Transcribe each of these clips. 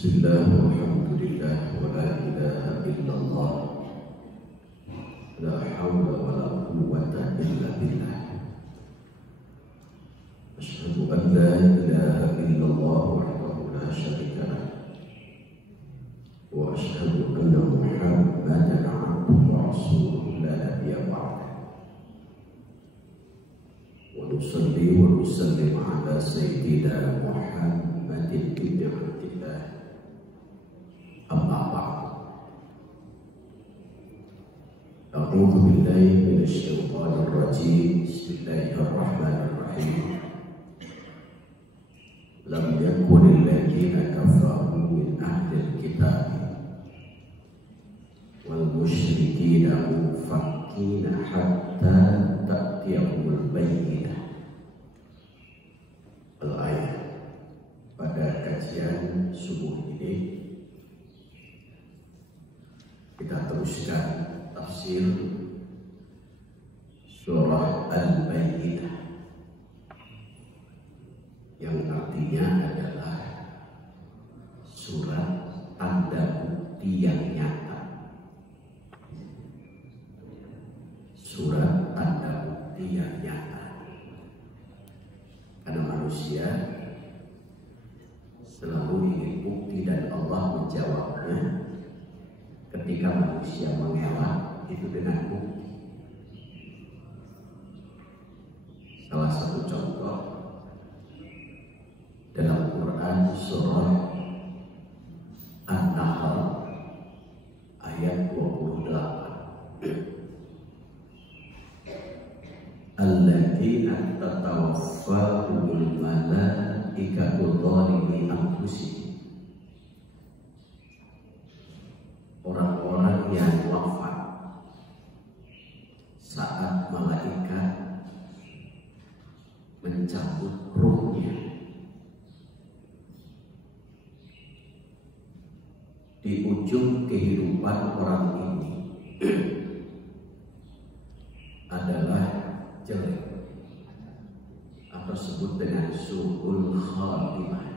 Bismillah, walhamdulillah, wa la ilaha illallah, la hawla wa la quwwata illa billah. Asyhadu an la ilaha illallah wahdahu la syarika lah, wa asyhadu anna Muhammadan abduhu wa rasuluhu la nabiyya ba'dah. Wa nusalli wa nusallim ala sayyidina Muhammadin ibn Abdillah. Amma ba'd. A'udzu billahi minasy syaithanir rajim. Bismillahirrahmanirrahim. Lam yakunil ladzina kafaru min ahlil kitab wal musyrikina munfakkina hatta ta'tiyahumul bayyinah. Al-ayat. Pada kajian subuh ini kita teruskan tafsir surah Al-Bayyinah, yang artinya adalah surat tanda bukti yang nyata. Surat tanda bukti yang nyata. Karena manusia selalu ingin bukti dan Allah menjawabnya. Ketika manusia mengelak itu dengan bukti. Salah satu contoh dalam Quran surah An-Nahl ayat 28. Alladzina tatawaffahumul malaikatu dzalimi anfusihim. Orang-orang yang wafat saat malaikat mencabut ruhnya. Di ujung kehidupan orang ini adalah jelek, atau sebut dengan su'ul khatimah.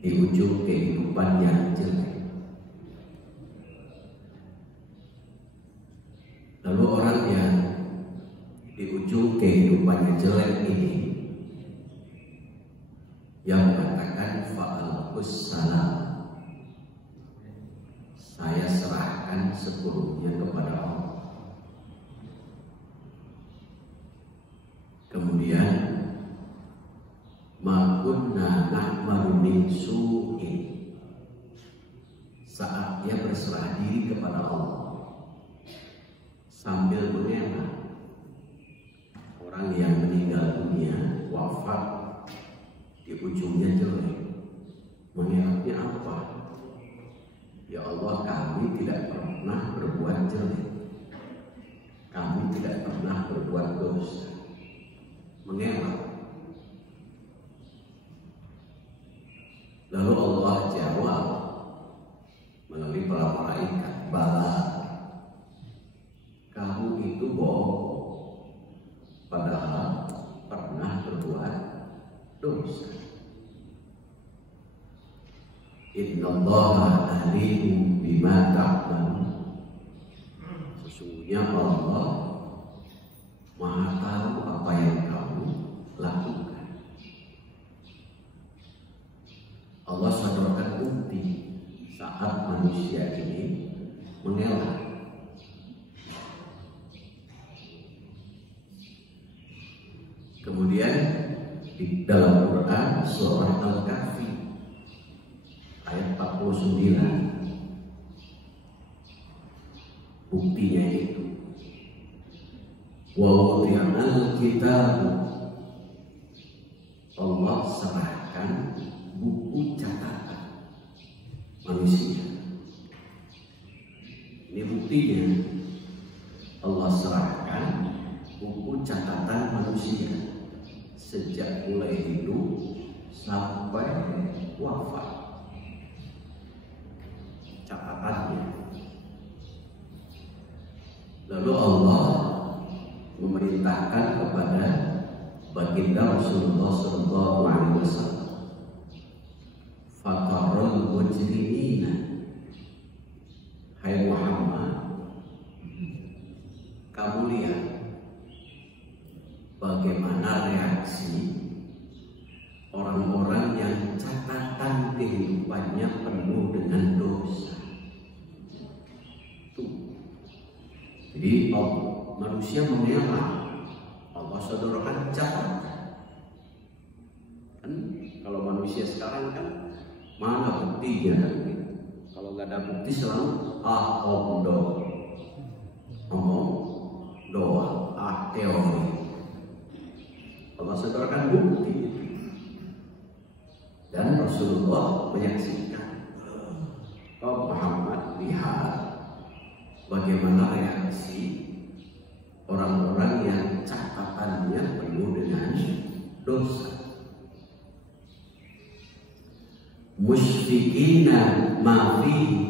Di ujung kehidupan yang jelek. Lalu orang yang di ujung kehidupannya jelek ini yang mengatakan fa'alqus salam, saya serahkan sepenuhnya kepada Allah. Kemudian ma kunna na'malu min su'in, saat dia berserah diri kepada Allah sambil mengelak. Orang yang meninggal dunia, wafat, di ujungnya jelek, mengelaknya apa? Ya Allah, kami tidak pernah berbuat jelek, kami tidak pernah berbuat dosa. Mengelak. Lalu Allah jawab melalui para malaikat, bala, kamu itu bohong, padahal pernah berbuat dosa. Innallaha alimun bima ta'malun. Sesungguhnya Allah Maha tahu apa yang kamu lakukan. Allah sodorkan bukti saat manusia ini mengelak. Kemudian di dalam Quran surah Al-Kahfi ayat 49, buktinya itu wa wudi'al kitab, Allah serahkan buku catatan manusia. Ini buktinya, Allah serahkan buku catatan manusia sejak mulai hidup sampai wafat. Catatannya. Lalu Allah memerintahkan kepada baginda Rasulullah SAW, manusia mengelak, Allah sodorkan catatan. Kan kalau manusia sekarang kan mana buktinya? Kalau nggak ada bukti selalu omong doa, teori. Allah sodorkan bukti. Dan Rasulullah menyaksikan. Oh Muhammad, lihat bagaimana reaksi orang-orang yang catatannya penuh dengan dosa. Musyfiqina ma fihi.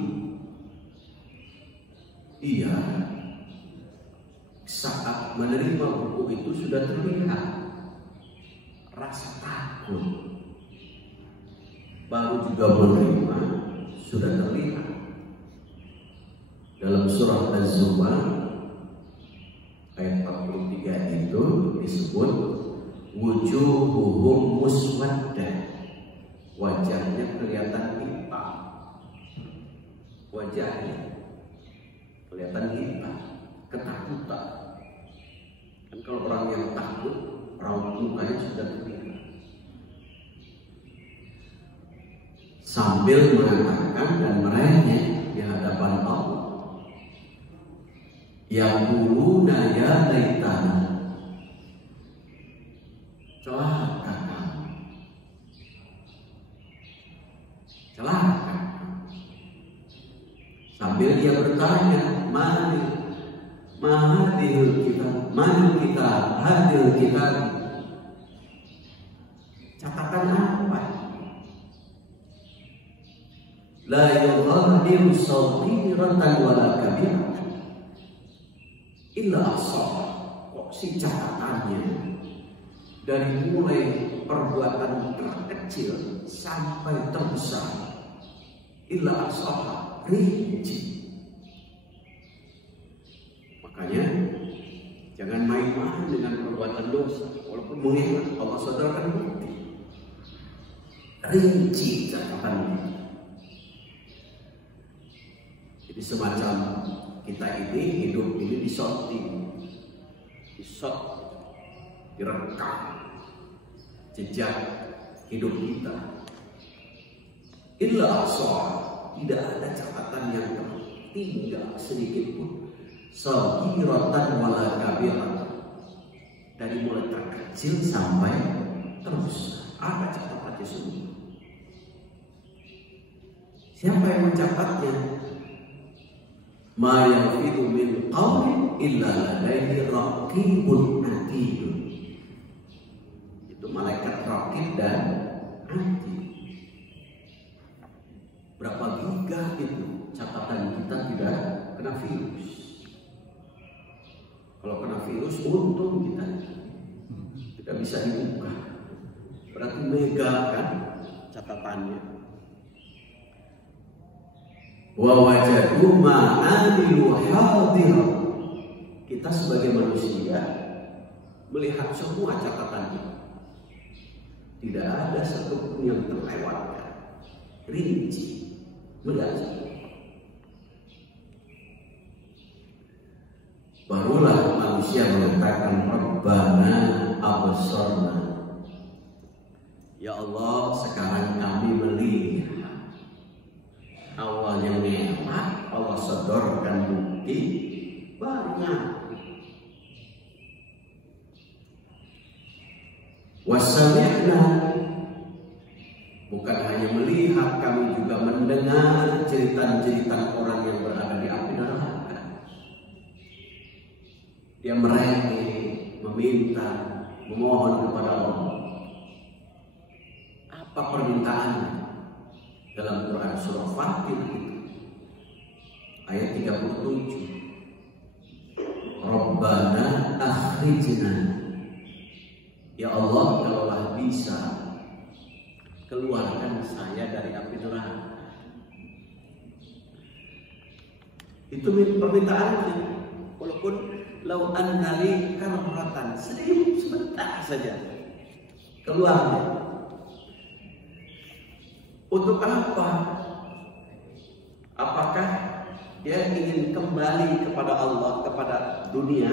Iya, saat menerima buku itu sudah terlihat rasa takut. Baru juga menerima sudah terlihat. Dalam surah Az-Zumar ayat 43 itu disebut wujuhuhum muswaddah, wajahnya kelihatan hitam, wajahnya kelihatan hitam, ketakutan. Kan kalau orang yang takut, raut mukanya sudah terlihat. Sambil mengatakan dan merengek di hadapan Allah, yaquluna ya laitana, celaka celaka. Sambil dia bertanya, mana kita hadir kita, catatan apa? La yughadiru saghiratan wala kabiratan illa ahsaha. Kok si catatannya dari mulai perbuatan terkecil sampai terbesar illa ahsaha, rinci. Makanya jangan main-main dengan perbuatan dosa. Walaupun mengingat Allah sodorkan bukti, rinci catatannya. Jadi semacam kita ini hidup ini disorting, direkam jejak hidup kita. Illa ahsaha, tidak ada catatan yang tertinggal sedikit pun. Saghiratan wala kabiratan, dari mulai terkecil sampai terus ada catatannya semua. Siapa yang mencatatnya? Ma yalfidu min qawlin illa ladaihi raqibun atid. Itu malaikat raqib dan atid. Berapa giga itu catatan kita tidak kena virus. Kalau kena virus untung kita tidak bisa dibuka. Berarti mega kan catatannya. Wa wajadu ma amilu hadir. Kita sebagai manusia melihat semua catatan itu. Tidak ada satupun yang terlewatkan. Rinci, melihat semua. Barulah manusia mengatakan Rabbana absarna. Ya Allah, sekarang kami melihat. Awalnya memang Allah sodorkan bukti banyak. Wasami'na, bukan hanya melihat, kami juga mendengar cerita-cerita orang yang berada di api neraka. Dia merengek, meminta, memohon kepada Allah. Apa permintaannya? Dalam Quran surah Fatir ayat 37, Rabbana akhrijna, ya Allah, kalaulah bisa keluarkan saya dari api neraka. Itu permintaannya. Walaupun lau annali karratan, sedikit sebentar saja keluarnya. Untuk apa? Apakah dia ingin kembali kepada Allah, kepada dunia,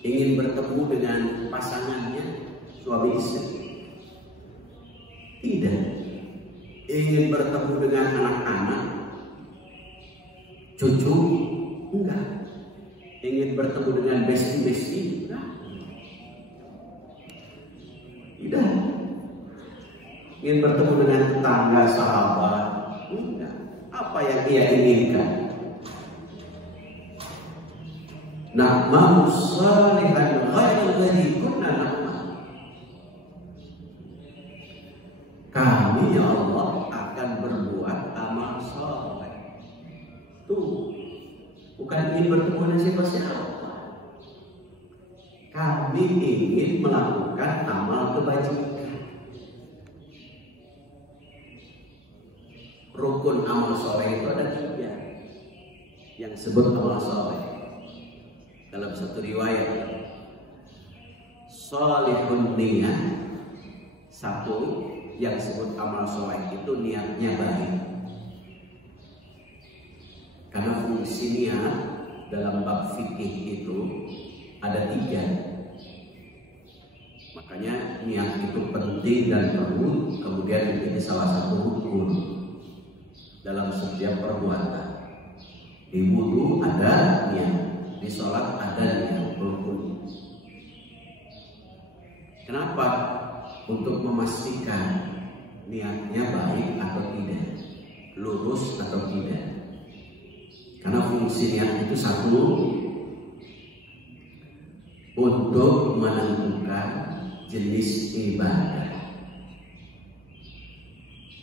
ingin bertemu dengan pasangannya, suami istri. Tidak. Ingin bertemu dengan anak-anak, cucu, enggak. Ingin bertemu dengan besti-besti, enggak. Tidak. Ingin bertemu dengan tetangga, sahabat, enggak. Apa yang dia inginkan? Na'malu shalihan ghairal ladzi kunna na'mal. Kami ya Allah akan berbuat amal saleh. Tuh, bukan ingin bertemu dengan siapa-siapa. Kami ingin melakukan amal kebajikan. Rukun amal soleh itu ada 3 yang disebut amal soleh. Dalam satu riwayat, solihun niyat, satu yang disebut amal soleh itu niatnya baik. Karena fungsi niat dalam bab fikih itu ada 3. Makanya niat itu penting dan perlu, kemudian menjadi salah satu rukun dalam setiap perbuatan. Di wudu ada niat, di sholat ada niat, rukun. Kenapa? Untuk memastikan niatnya baik atau tidak, lurus atau tidak. Karena fungsi niat itu satu, untuk menentukan jenis ibadah.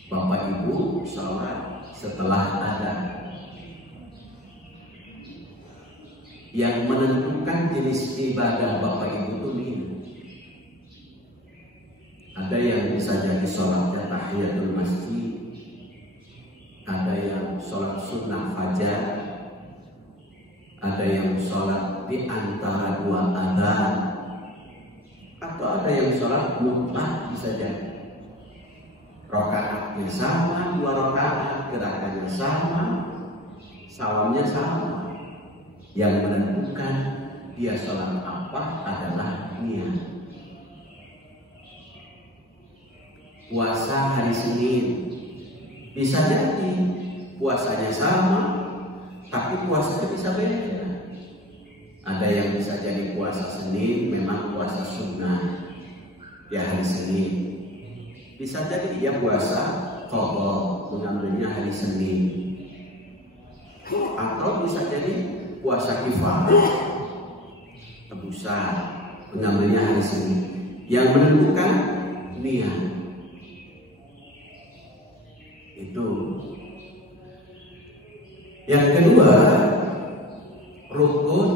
Bapak Ibu sholat setelah ada, yang menentukan jenis ibadah Bapak Ibu itu niat. Ada yang bisa jadi sholatnya tahiyatul masjid, ada yang sholat sunnah fajar, ada yang sholat di antara 2 adzan, atau ada yang sholat mutlak bisa jadi. Rakaatnya sama, 2 rakaat, gerakannya sama, salamnya sama. Yang menentukan dia sholat apa adalah niat. Puasa hari Senin bisa jadi puasanya sama, tapi puasanya bisa beda. Ada yang bisa jadi puasa Senin memang puasa sunnah ya hari Senin. Bisa jadi dia puasa qadha, mengambilnya hari Senin. Atau bisa jadi puasa kifarah, tebusan, mengambilnya hari Senin. Yang menentukan niat. Itu. Yang kedua, rukun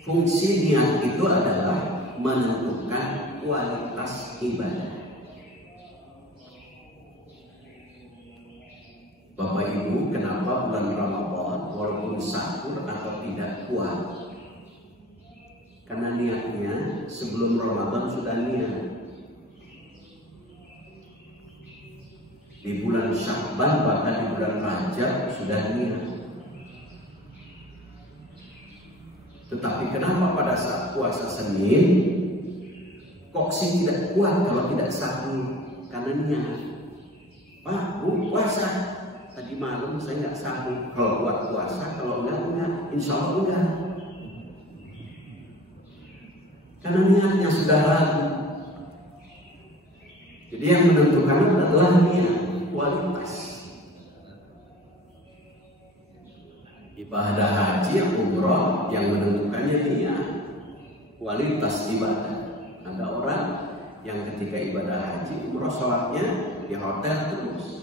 fungsi niat itu adalah menentukan kualitas ibadah. Bapak Ibu, kenapa bulan Ramadan walaupun sahur atau tidak kuat? Karena niatnya sebelum Ramadan sudah niat. Di bulan Sya'ban bahkan di bulan Rajab sudah niat. Tetapi kenapa pada saat puasa Senin kok sih tidak kuat kalau tidak sahur? Karena niat. Pak, Bu, puasa. Tadi malam saya nggak sahur. Kalau buat puasa, kalau enggak, insya Allah enggak. Karena niatnya sudah ragu. Jadi yang menentukan adalah niat, kualitas. Ibadah haji yang umroh yang menentukannya niat, kualitas ibadah. Ada orang yang ketika ibadah haji umroh sholatnya di hotel terus.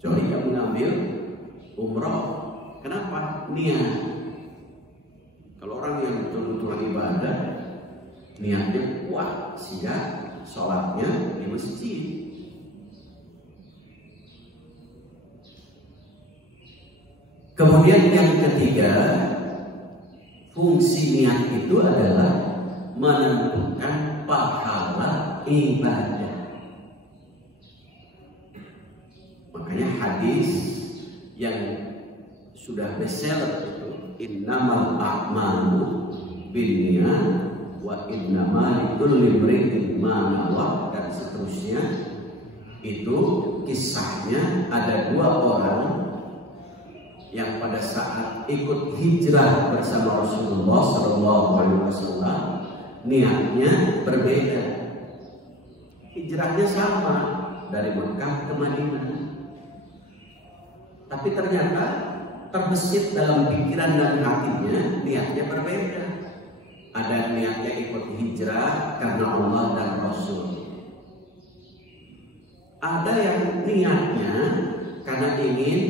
Jadi yang mengambil umroh, kenapa? Niat. Kalau orang yang betul-betul ibadah, niatnya kuat, siap, sholatnya di masjid. Kemudian yang ketiga, fungsi niat itu adalah menentukan pahala ibadah. Makanya hadis yang sudah bestseller itu innamal a'malu binniyat wa innamal likulli imri'in ma nawa dan seterusnya. Itu kisahnya ada dua orang yang pada saat ikut hijrah bersama Rasulullah SAW niatnya berbeda. Hijrahnya sama dari Mekah ke Madinah, tapi ternyata terbesit dalam pikiran dan hatinya niatnya berbeda. Ada niatnya ikut hijrah karena Allah dan Rasul. Ada yang niatnya karena ingin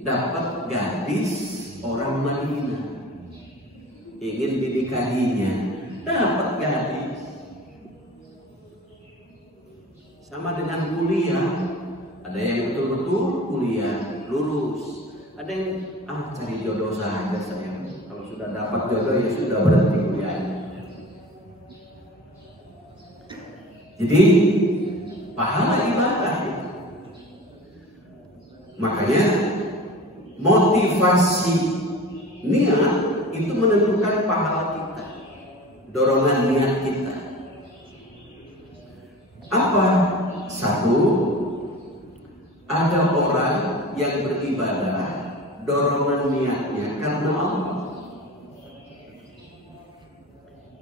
dapat gadis orang Madinah, ingin dinikahinya, dapat gadis. Sama dengan kuliah, ada yang betul-betul kuliah lulus, ada yang cari jodoh saja saya. Kalau sudah dapat jodoh ya sudah berhenti kuliahnya. Jadi pahala ibadah itu. Makanya motivasi niat itu menentukan pahala kita, dorongan niat kita. Apa? Satu, ada orang yang beribadah dorongan niatnya karena Allah.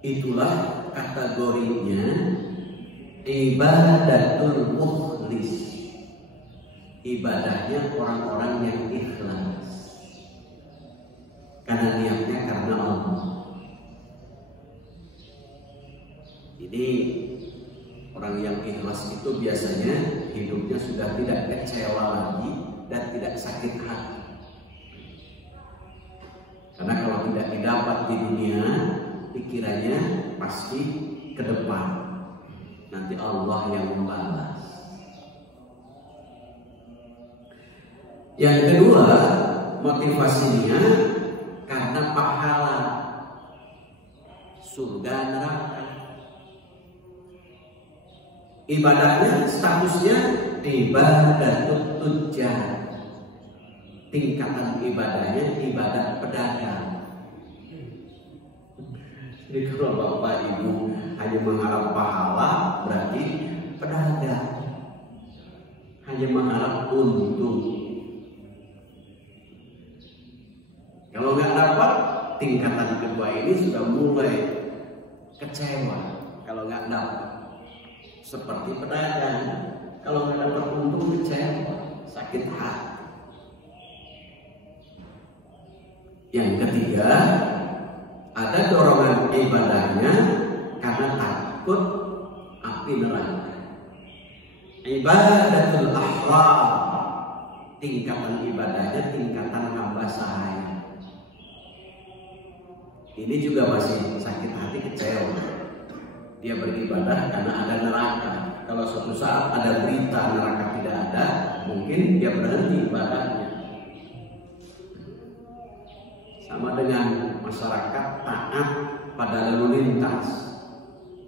Itulah kategorinya ibadatul mukhlis. Ibadahnya orang-orang yang ikhlas karena niatnya karena Allah. Jadi orang yang ikhlas itu biasanya hidupnya sudah tidak kecewa lagi dan tidak sakit hati. Karena kalau tidak didapat di dunia, pikirannya pasti ke depan. Nanti Allah yang membalas. Yang kedua, motivasinya karena pahala, surga neraka. Ibadahnya statusnya ibadatul tujjar. Tingkatan ibadahnya ibadat pedagang. Jadi kalau Bapak Ibu hanya mengharap pahala, berarti pedagang. Hanya mengharap untung. Kalau nggak dapat, tingkatan kedua ini sudah mulai kecewa. Kalau nggak dapat, seperti pedagang, kalau nggak dapat untung kecewa, sakit hati. Yang ketiga, ada dorongan ibadahnya karena takut api neraka. Ibadatul akhlaq, tingkatan ibadahnya tingkatan hamba sahaya. Ini juga masih sakit hati, kecewa. Dia beribadah karena ada neraka. Kalau suatu saat ada berita neraka tidak ada, mungkin dia berhenti ibadahnya. Sama dengan masyarakat taat pada lalu lintas.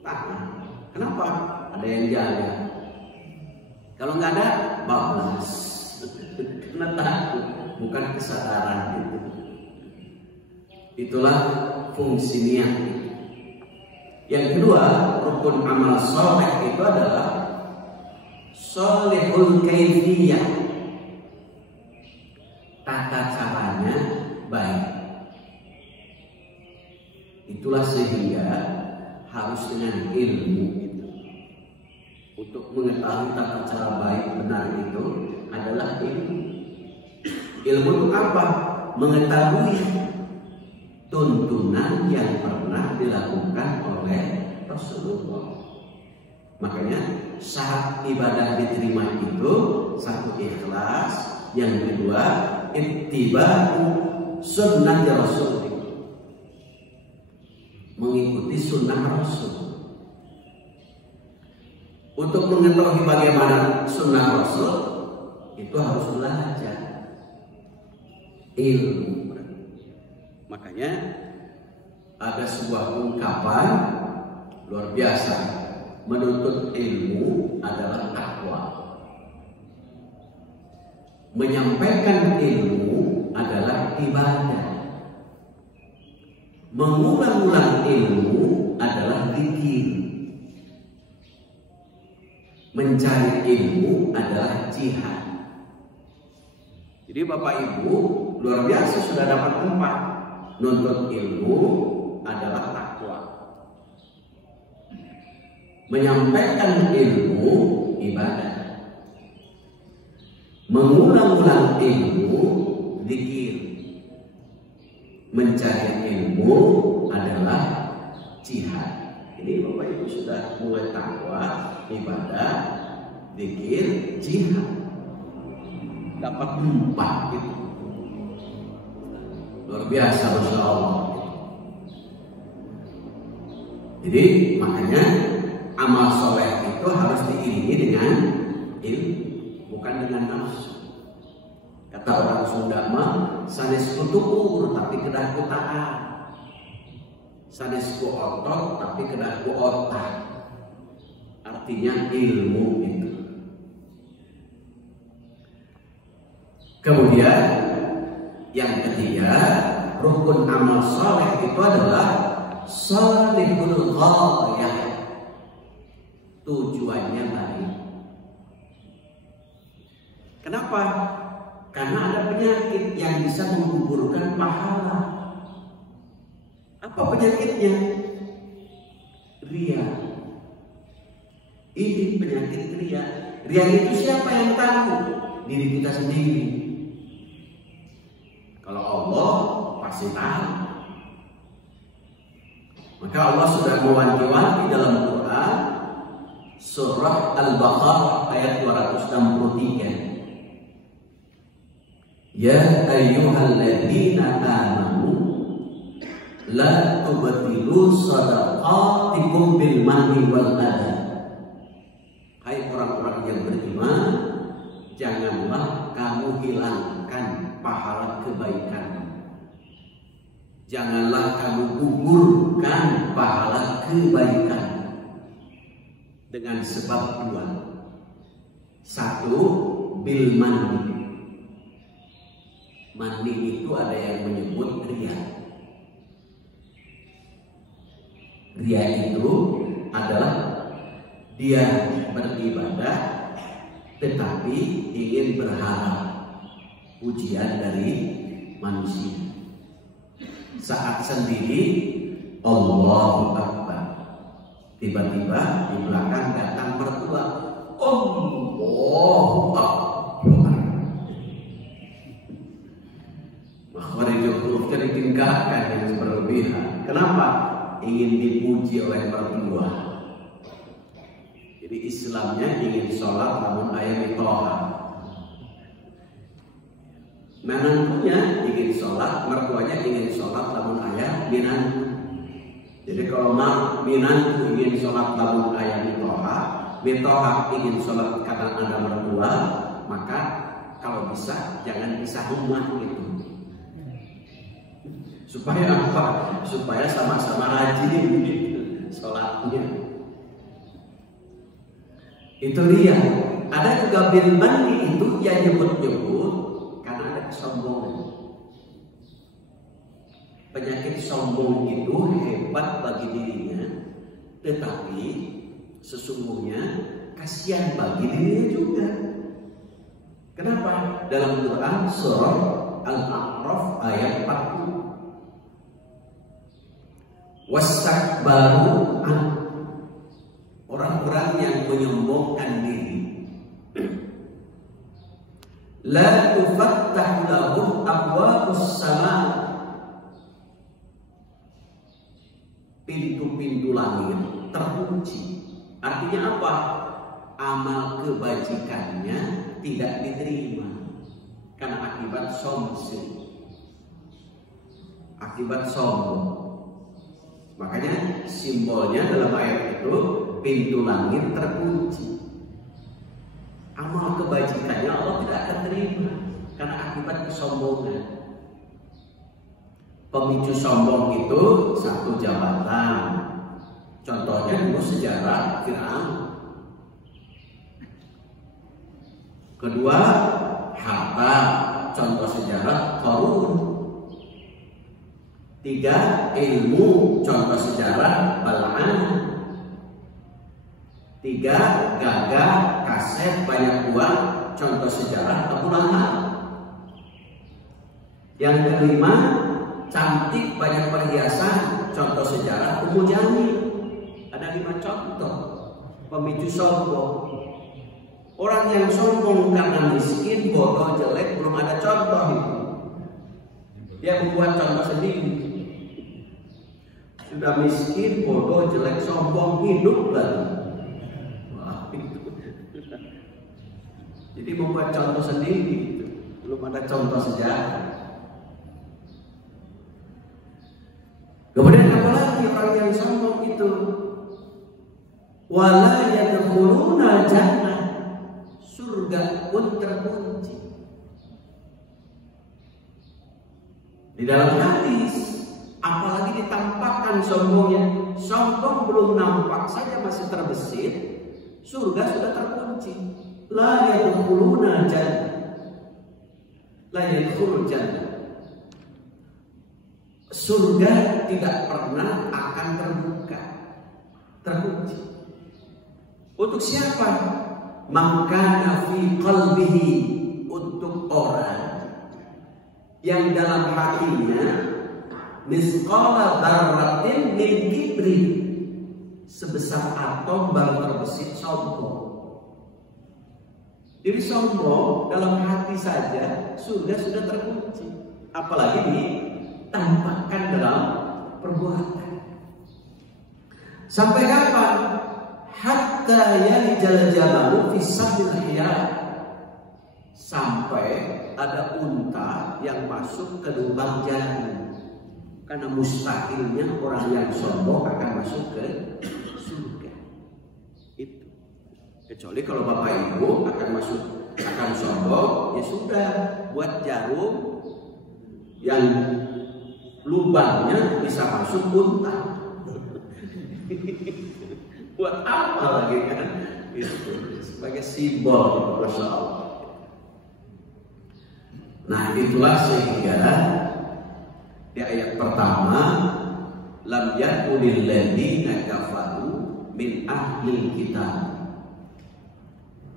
Taat. Kenapa? Ada yang jaga. Kalau nggak ada, bablas. Karena takut, bukan kesadaran itu. Itulah fungsi niat. Yang kedua, rukun amal soleh itu adalah solehul kaifiyah. Tata caranya baik. Itulah sehingga harus dengan ilmu itu. Untuk mengetahui tata cara baik benar itu adalah ilmu. Ilmu itu apa? Mengetahui tuntunan yang pernah dilakukan oleh Rasulullah. Makanya syarat ibadah diterima itu satu ikhlas, yang kedua ittiba'u sunnah Rasul, mengikuti sunnah Rasul. Untuk mengetahui bagaimana sunnah Rasul itu harus belajar ilmu. Makanya ada sebuah ungkapan luar biasa, menuntut ilmu adalah takwa. menyampaikan ilmu adalah ibadah. Mengulang-ulang ilmu adalah zikir. Mencari ilmu adalah jihad. Jadi Bapak Ibu luar biasa sudah dapat 4. Nuntut ilmu adalah takwa. Menyampaikan ilmu ibadah. Mengulang-ulang ilmu zikir. Mencari ilmu adalah jihad. Ini Bapak Ibu sudah mulai takwa, ibadah, zikir, jihad. Dapat 4 gitu. Luar biasa, Masya Allah. Jadi makanya amal soleh itu harus diiringi dengan ilmu, bukan dengan nafsu. Kata orang Sunda mah, sanes kutukur tapi kedah ku taat. Sanes ku otot tapi kedah ku otak. Artinya ilmu itu. Kemudian yang ketiga, rukun amal soleh itu adalah salihul ghayah. Tujuannya baik. Kenapa? Karena ada penyakit yang bisa menggugurkan pahala. Apa penyakitnya? Ria. Ini penyakit ria. Ria itu siapa yang tahu? Diri kita sendiri. Kalau Allah pasti tahu. Maka Allah sudah mewanti-wanti dalam Quran surah Al-Baqarah ayat 263. Ya ayyuhalladzina amanu la tubtilu shadaqatikum bil manni wal adha. Hai orang-orang yang beriman, janganlah kamu hilangkan pahala kebaikan. Janganlah kamu gugurkan pahala kebaikan dengan sebab 2. 1, bil manni. Mandi itu ada yang menyebut ria. Ria itu adalah dia beribadah tetapi ingin berharap pujian dari manusia. Saat sendiri Allahu Akbar, tiba-tiba di belakang datang mertua, Allahu Akbar. Ditingkatkan yang berlebihan. Kenapa? Ingin dipuji oleh mertua. Jadi Islamnya ingin sholat namun ayah ditoha. Menantunya ingin sholat, mertuanya ingin sholat namun ayah minantu. Jadi kalau minantu ingin sholat namun ayah ditoha, mitoha ingin sholat karena ada mertua, maka kalau bisa jangan pisah rumah gitu. Supaya apa? Supaya sama-sama rajin gitu sholatnya. Itu dia. Ada juga bil manni itu yang nyebut-nyebut karena ada kesombongan. Penyakit sombong itu hebat bagi dirinya, tetapi sesungguhnya kasihan bagi dirinya juga. Kenapa? Dalam Quran surah Al-A'raf ayat 40. Wastakbaru an, orang-orang yang menyombongkan diri. La tufattahu lahum abwabus sama, pintu-pintu langit terkunci. Artinya apa? Amal kebajikannya tidak diterima karena akibat sombong. Akibat sombong. Makanya simbolnya dalam ayat itu pintu langit terkunci. Amal kebajikannya Allah tidak akan terima karena akibat kesombongan. Pemicu sombong itu 1, jabatan. Contohnya dulu sejarah Fir'aun. 2, harta harta, contoh sejarah Qarun. 3. Ilmu, contoh sejarah Bal'am. 3. Gagah, kaset, banyak uang, contoh sejarah Abu Lahab. Yang kelima, cantik, banyak perhiasan, contoh sejarah Ummu Jamil. Ada 5 contoh pemicu sombong. Orang yang sombong karena miskin, bodoh, jelek, belum ada contoh itu. Dia membuat contoh sendiri. Sudah miskin, bodoh, jelek, sombong, hidup lagi. Jadi membuat contoh sendiri, belum ada contoh sejarah. Kemudian apalagi orang yang sombong itu, wala yadkhuluna jannah, surga pun terkunci. Di dalam hadis, apalagi ditampakkan sombongnya, sombong belum nampak saja masih terbesit, surga sudah terkunci. La yadkhuluna jannah, la yadkhulul jannah. Surga tidak pernah akan terbuka, terkunci. Untuk siapa? Maka fi qalbihi, untuk orang yang dalam hatinya misqala dzarratin min kibri, sebesar atom baru terbesit sombong. Jadi sombong dalam hati saja surga sudah terkunci, apalagi ditampakkan dalam perbuatan. Sampai kapan? Hatta yalijal jamalu fi sabil khiyar, sampai ada unta yang masuk ke lubang jarum. Karena mustahilnya orang yang sombong akan masuk ke surga. Itu. Kecuali kalau Bapak Ibu akan sombong, ya sudah, buat jarum yang lubangnya bisa masuk unta. Buat apa lagi kan? Itu sebagai simbol, Masya Allah. Nah, itulah sehingga di ayat pertama, lam yakulil ladina kafaru min ahlil kitab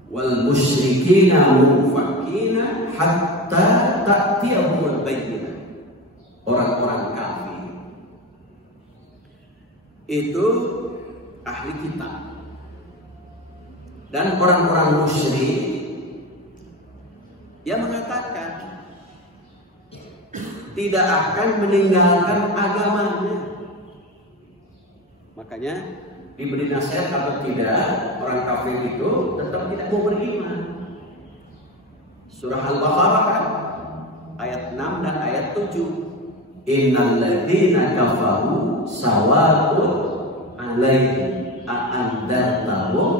wal musyrikina munfakina hatta ta'tiyahumul bayyinah. Orang-orang kafir itu ahli kitab dan orang-orang musyrik yang mengatakan tidak akan meninggalkan agamanya. Makanya diberi nasihat atau tidak, orang kafir itu tetap tidak mau beriman. Surah Al-Baqarah kan, ayat 6 dan ayat 7. Innal ladzina kafaru sawa'un 'alaihim a'andartahum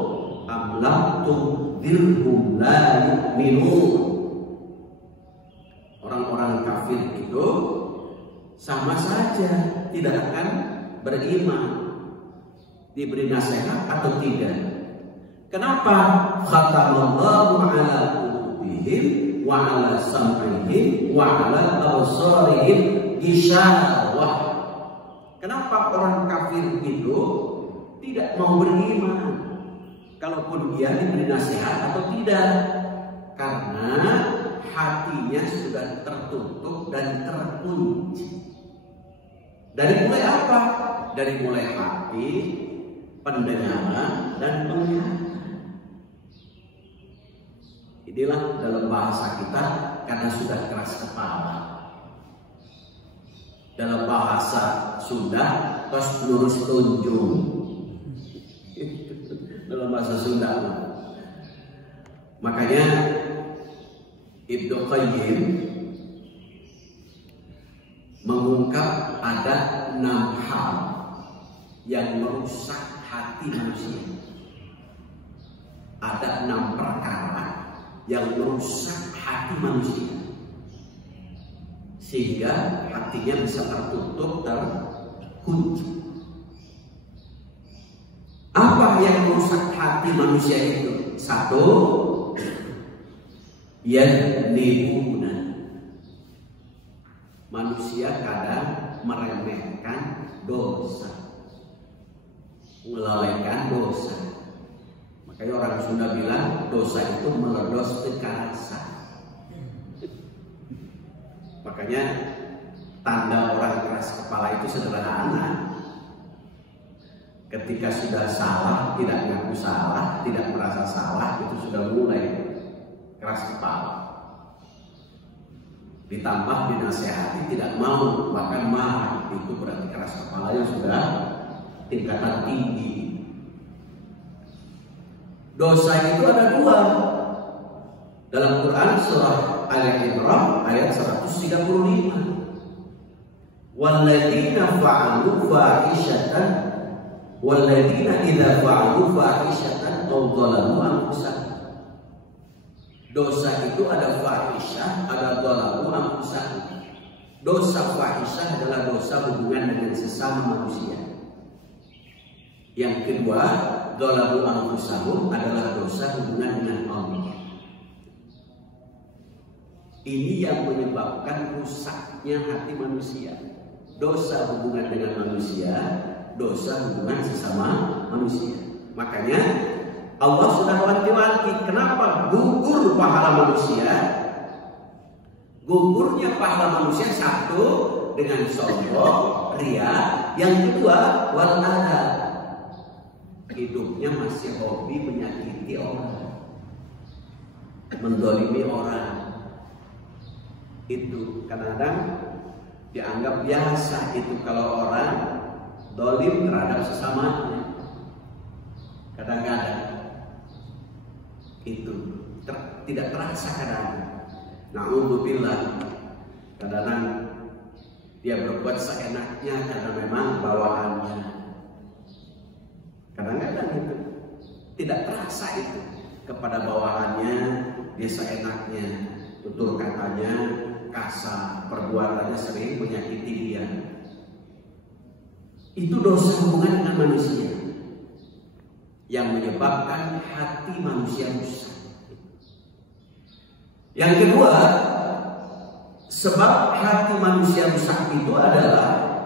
am lam tunzirhum la yu'minun. Orang-orang kafir itu sama saja, tidak akan beriman, diberi nasihat atau tidak. Kenapa? Khatamallahu ala qulubihim wa ala sam'ihim wa ala absarihim ghishawah. Kenapa orang kafir itu tidak mau beriman, kalaupun dia diberi nasihat atau tidak? Karena hatinya sudah tertutup dan terkunci. Dari mulai apa? Dari mulai hati, pendengaran, dan penglihatan. Inilah dalam bahasa kita, karena sudah keras kepala. Dalam bahasa Sunda, tos lurus tunjung. Dalam bahasa Sunda. Makanya Ibnu Qayyim mengungkap ada 6 hal yang merusak hati manusia. Ada 6 perkara yang merusak hati manusia, sehingga hatinya bisa tertutup, terkunci. Apa yang merusak hati manusia itu? 1, yadnibuna. Manusia kadang meremehkan dosa, melalaikan dosa. Makanya orang Sunda bilang dosa itu meledos teka rasa. Makanya tanda orang keras kepala itu sederhana. Ketika sudah salah, tidak mengaku salah, tidak merasa salah, itu sudah mulai keras kepala. Ditambah dinasehati tidak mau, bahkan marah, itu berarti keras kepalanya sudah tingkatan tinggi. Dosa itu ada dua. Dalam Quran surah Al-Imran ayat 135. Walladzina fa'alu fahishatan walladzina idza fa'alu fahishatan aw dzalamu anfusahum. Dosa itu ada fahisyah, ada dzalamu anfusahum. Dosa fahisyah adalah dosa hubungan dengan sesama manusia. Yang kedua, dzalamu anfusahum adalah dosa hubungan dengan Allah. Ini yang menyebabkan rusaknya hati manusia. Dosa hubungan dengan manusia, dosa hubungan sesama manusia. Makanya Allah sudah wanti-wanti, kenapa gugur pahala manusia? Gugurnya pahala manusia satu dengan sombong, ria. Yang kedua, wal adab. Hidupnya masih hobi menyakiti orang, mendolimi orang. Itu kadang-kadang dianggap biasa itu kalau orang dolim terhadap sesamanya. Kadang-kadang itu tidak terasa kadang-kadang. Na'udzubillah, kadang-kadang dia berbuat seenaknya karena memang bawaannya. Kadang-kadang itu tidak terasa itu kepada bawahannya, dia seenaknya, tutur katanya kasar, perbuatannya sering menyakiti dia. Itu dosa hubungan dengan manusia yang menyebabkan hati manusia rusak. Yang kedua, sebab hati manusia rusak itu adalah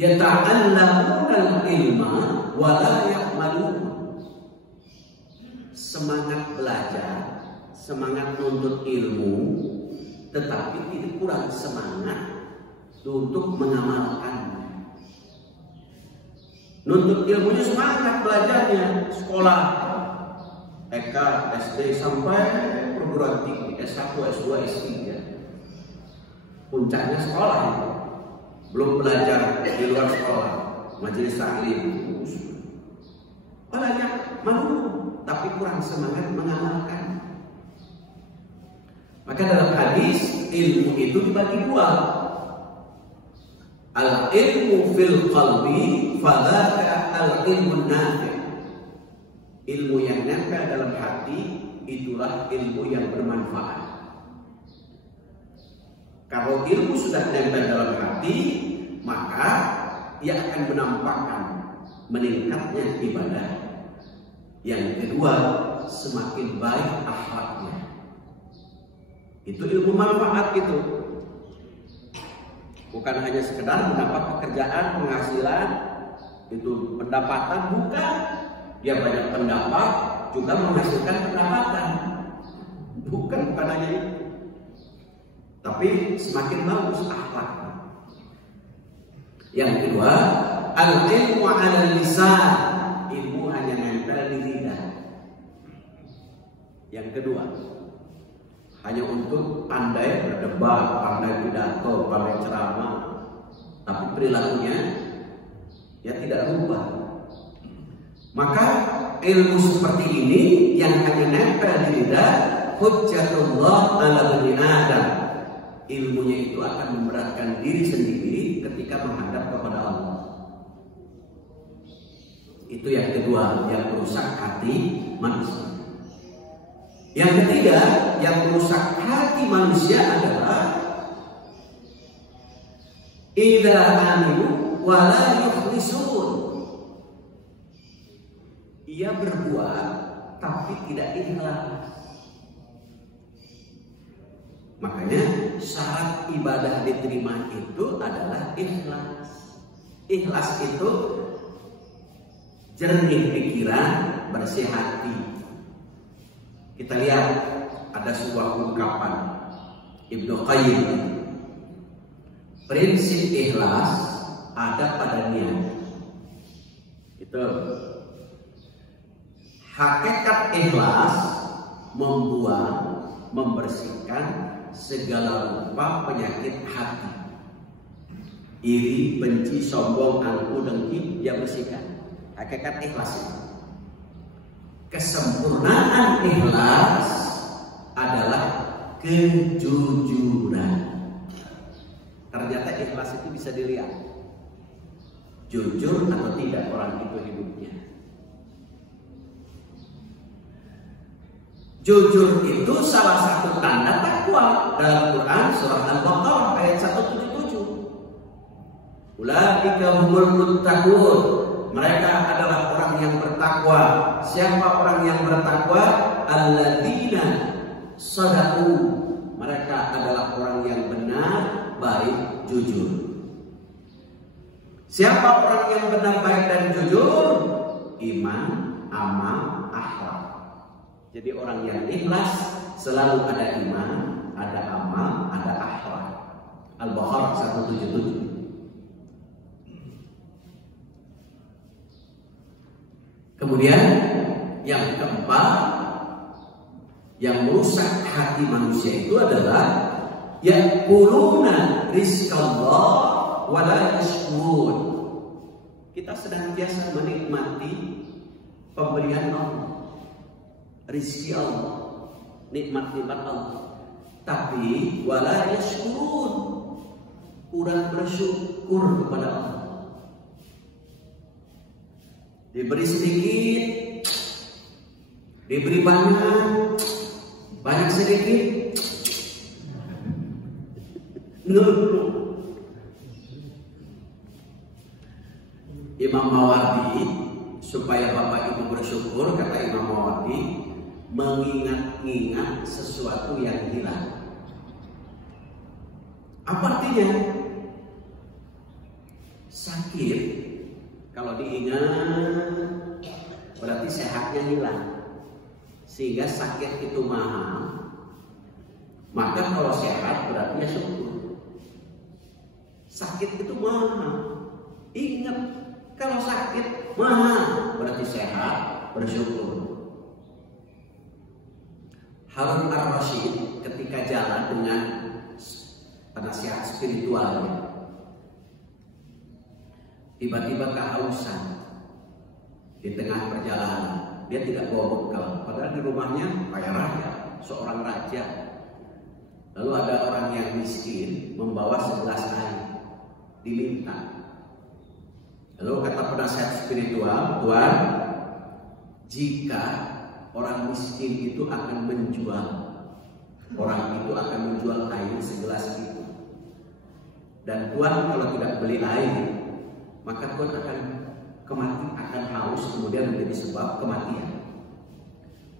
yata'allamuna al-ilma wa la ya'malun. Semangat belajar, semangat nuntut ilmu, tetapi tidak kurang semangat untuk mengamalkannya. Nuntut ilmunya semangat belajarnya, sekolah TK, SD sampai perguruan tinggi, S1, S2, S3. Puncaknya sekolah itu. Belum belajar di luar sekolah, majelis taklim. Banyak malu, tapi kurang semangat mengamalkan. Maka dalam hadis ilmu itu dibagi dua. Al ilmu fil qalbi fadzaka al ilmu nafi'. Ilmu yang nempel dalam hati itulah ilmu yang bermanfaat. Kalau ilmu sudah nempel dalam hati, maka ia akan menampakkan meningkatnya ibadah. Yang kedua, semakin baik akhlaknya. Itu ilmu manfaat itu. Bukan hanya sekedar mendapat pekerjaan, penghasilan, itu pendapatan, bukan. Dia banyak pendapat juga menghasilkan pendapatan. Bukan hanya itu. Tapi semakin bagus akhlak. Yang kedua, al-ilmu 'ala lisan. Ilmu hanya nempel di lidah. Yang kedua, hanya untuk pandai berdebat, pandai pidato, pandai ceramah, tapi perilakunya ya tidak rubah. Maka ilmu seperti ini yang hanya nempel di lidah, hujjatullah 'ala bani Adam. Ilmunya itu akan memberatkan diri sendiri ketika menghadap kepada Allah. Itu yang kedua, yang merusak hati manusia. Yang ketiga, yang merusak hati manusia adalah idza amilu wa la yukhlisun. Ia berbuat tapi tidak ikhlas. Makanya syarat ibadah diterima itu adalah ikhlas. Ikhlas itu jernih pikiran, bersih hati. Kita lihat ada sebuah ungkapan Ibnu Qayyim. Prinsip ikhlas ada pada niat. Itu hakikat ikhlas membuang, membersihkan segala rupa penyakit hati. Iri, benci, sombong, angkuh, dengki, dia bersihkan. Hakikat ikhlas itu. Kesempurnaan ikhlas adalah kejujuran. Ternyata ikhlas itu bisa dilihat. Jujur atau tidak orang itu hidupnya. Jujur itu salah satu tanda takwa dalam Quran surah Al-Baqarah ayat 177. Ulaika humul muttaqun. Mereka adalah orang yang bertakwa. Siapa orang yang bertakwa? Alladzina shadaqu. Mereka adalah orang yang benar, baik, jujur. Siapa orang yang benar, baik dan jujur? Iman, amal, akhlak. Jadi orang yang ikhlas selalu ada iman, ada amal, ada akhlak. Al-Baqarah 177. Kemudian yang keempat yang merusak hati manusia itu adalah yaquluna rizqallah wa la yashkurun. Kita senantiasa menikmati pemberian Allah, rizki Allah, nikmat-nikmat Allah, tapi wa la yashkurun, kurang bersyukur kepada Allah. Diberi sedikit, diberi banyak, banyak sedikit, ngeluh. Imam Mawardi, supaya Bapak Ibu bersyukur, kata Imam Mawardi, mengingat-ingat sesuatu yang hilang. Apa artinya? Sakit kalau diingat berarti sehatnya hilang, sehingga sakit itu mahal. Maka kalau sehat berarti ya syukur. Sakit itu mahal. Ingat, kalau sakit mahal berarti sehat, bersyukur. Harun ar-Rasyid ketika jalan dengan penasihat spiritualnya, tiba-tiba kehausan di tengah perjalanan. Dia tidak bawa bekal, padahal di rumahnya kaya raya, seorang raja. Lalu ada orang yang miskin membawa segelas air, diminta. Lalu kata penasihat spiritual, Tuhan, jika orang miskin itu akan menjual, orang itu akan menjual air segelas itu, dan Tuhan kalau tidak beli air, maka Tuhan akan haus, kemudian menjadi sebab kematian.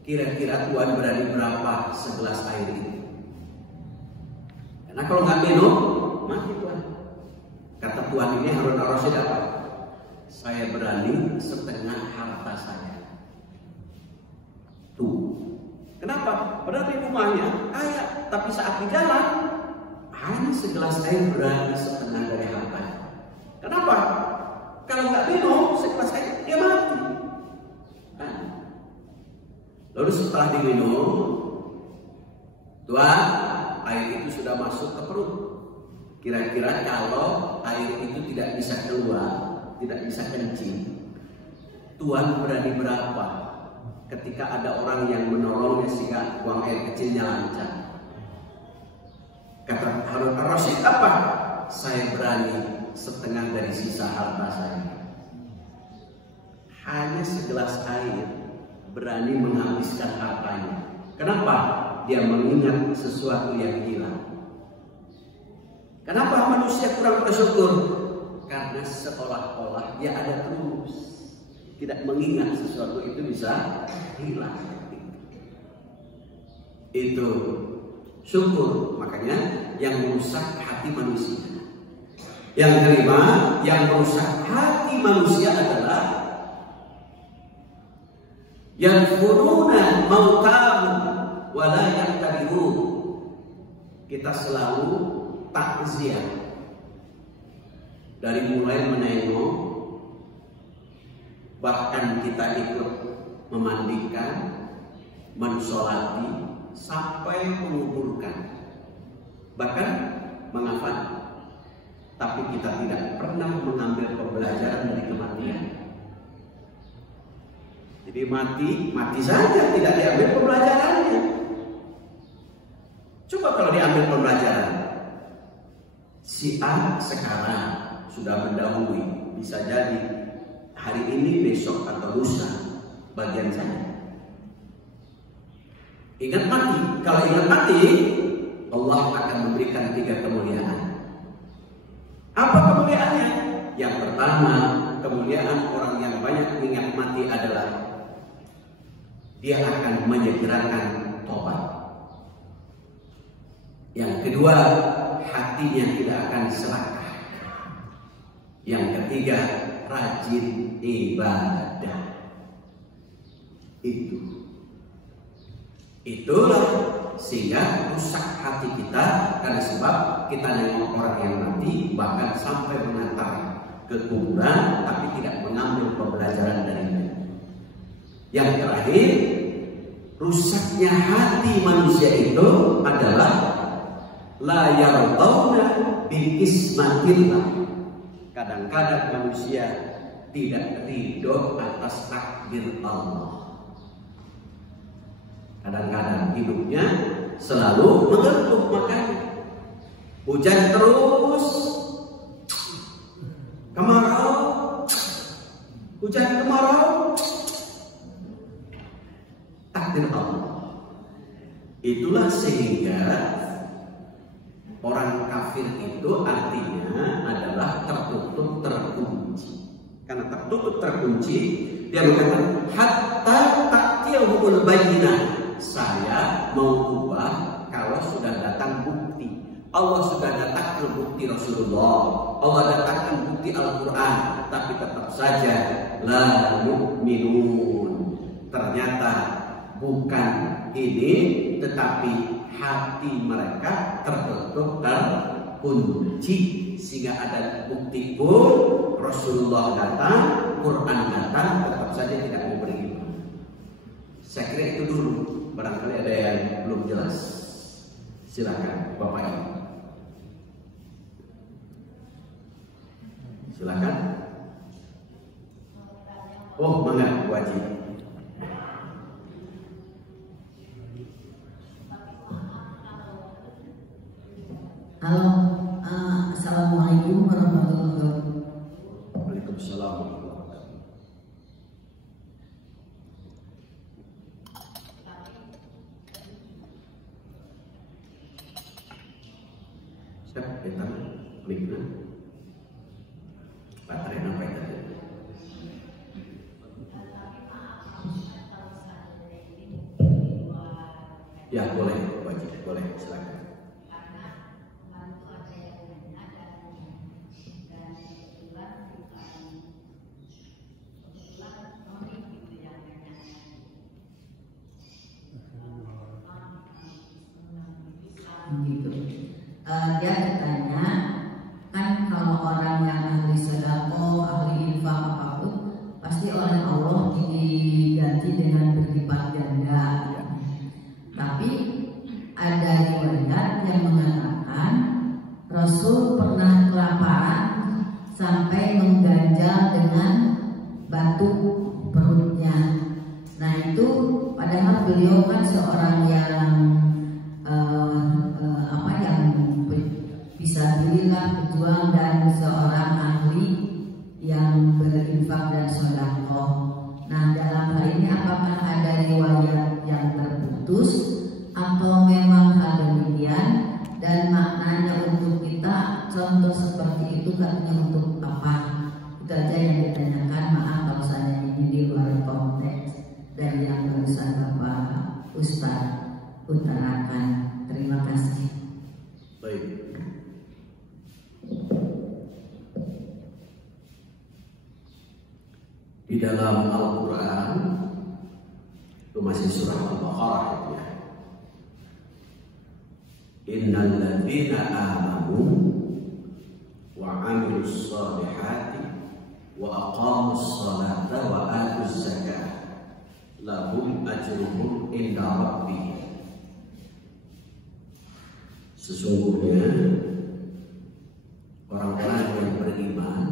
Kira-kira Tuhan berani berapa segelas air itu? Karena kalau nggak minum, mati Tuhan. Kata Tuhan ini, Harun ar-Rasyid apa? Saya berani setengah harta saya. Tuh. Kenapa? Padahal di rumahnya kaya, tapi saat di jalan hanya segelas air berani setengah dari hartanya. Kenapa? Kalau nggak minum segelas air, dia mati. Nah. Lalu setelah diminum, Tuhan, air itu sudah masuk ke perut. Kira-kira kalau air itu tidak bisa keluar, tidak bisa kencing, Tuhan berani berapa ketika ada orang yang menolongnya sehingga buang air kecilnya lancar? Kata Harun ar-Rasyid apa? Saya berani setengah dari sisa harta saya. Hanya segelas air berani menghabiskan hartanya. Kenapa? Dia mengingat sesuatu yang hilang. Kenapa manusia kurang bersyukur? Karena seolah-olah dia ada terus, tidak mengingat sesuatu itu bisa hilang. Itu syukur. Makanya yang merusak hati manusia. Yang kelima, yang merusak hati manusia adalah yanfuruna mautahum wa la yaqtabirun. Kita selalu takziah, dari mulai menengok, bahkan kita ikut memandikan, mensolati, sampai menguburkan, bahkan mengafan. Tapi kita tidak pernah mengambil pembelajaran dari kematian. Jadi mati saja, tidak diambil pembelajarannya. Coba kalau diambil pembelajaran, si A sekarang sudah mendahului, bisa jadi hari ini, besok atau lusa bagian saya. Ingat mati. Kalau ingat mati, Allah akan memberikan 3 kemuliaan. Apa kemuliaannya? Yang pertama, kemuliaan orang yang banyak mengingat mati adalah dia akan menyegerakan tobat. Yang kedua, hatinya tidak akan serakah. Yang ketiga, rajin ibadah. Itulah sehingga rusak hati kita, karena sebab kita nengok orang yang mati, bahkan sampai mengantar ke kuburan, tapi tidak mengambil pembelajaran darinya. Yang terakhir, rusaknya hati manusia itu adalah la yardawna bil ismatillah. Kadang-kadang manusia tidak ridho atas takdir Allah. Kadang-kadang hidupnya selalu mengeluh, makanya hujan terus, kemarau, hujan kemarau, takdir Allah. Itulah sehingga orang kafir itu artinya adalah tertutup, terkunci. Karena tertutup, terkunci, dia mengatakan hatta ta'tiyahumul bayyinah. Saya mau ubah kalau sudah datang bukti. Allah sudah datangkan bukti Rasulullah, Allah datangkan bukti Al-Quran, tapi tetap saja la yu'minun. Ternyata bukan ini, tetapi hati mereka tertutup, terkunci, sehingga ada bukti pun Rasulullah datang, Quran datang, tetap saja tidak mau beriman. Saya kira itu dulu. Barangkali ada yang belum jelas. Silakan Bapak Ibu. Silakan. Oh, mangga Bu Haji. Halo, assalamualaikum warahmatullahi wabarakatuh. Waalaikumsalam. Siap, kita kliknya. Baterai apa itu? Ya boleh, wajib boleh, silakan. Gitu. Dia bertanya, kan kalau orang yang ahli sedekah, ahli infak apapun, pasti oleh Allah diganti dengan berlipat ganda. Tapi ada riwayat yang mengatakan Rasul pernah kelaparan sampai mengganjal dengan batu perutnya. Nah itu padahal beliau kan seorang yang fisabilillah, pejuang, dan seorang ahli yang berinfak dan sedekah. Nah dalam hal ini apakah ada riwayat yang terputus atau memang hal demikian, dan maknanya untuk kita contoh seperti itu katanya untuk apa? Itu aja yang ditanyakan. Maaf kalau saya ini di luar konteks dari yang barusan Bapak Ustadz utarakan. Terima kasih. dalam Al-Quran itu masih surah Al-Baqarah ya. Innal ladzina amanu wa 'amilus shalihati wa aqamus sholata wa atuz zakata lahum ajruhum inda rabbihim. Sesungguhnya orang-orang yang beriman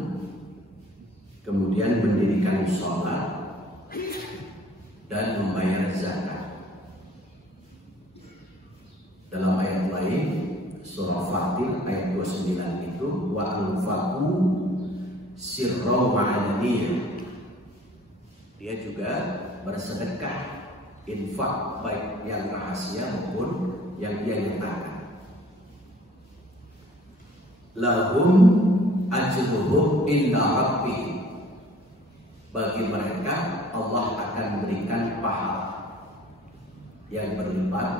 kemudian mendirikan sholat dan membayar zakat. Dalam ayat lain surah Fatir ayat 29 itu wa anfaqu sirra wa alaniyah. Dia juga bersedekah, infak baik yang rahasia maupun yang dia nyatakan. Lahum ajruhum inda rabbihim. Bagi mereka Allah akan berikan pahala yang berlipat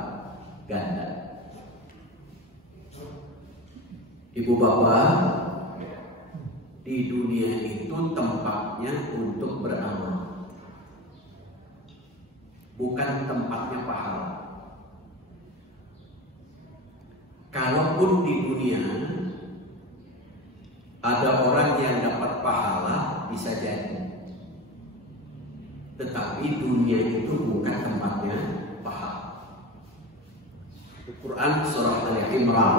ganda. Ibu bapak, di dunia itu tempatnya untuk beramal, bukan tempatnya pahala. Kalaupun di dunia ada orang yang dapat pahala, bisa jadi. Tetapi dunia itu bukan tempatnya pahala. Al-Quran surah Al-Imran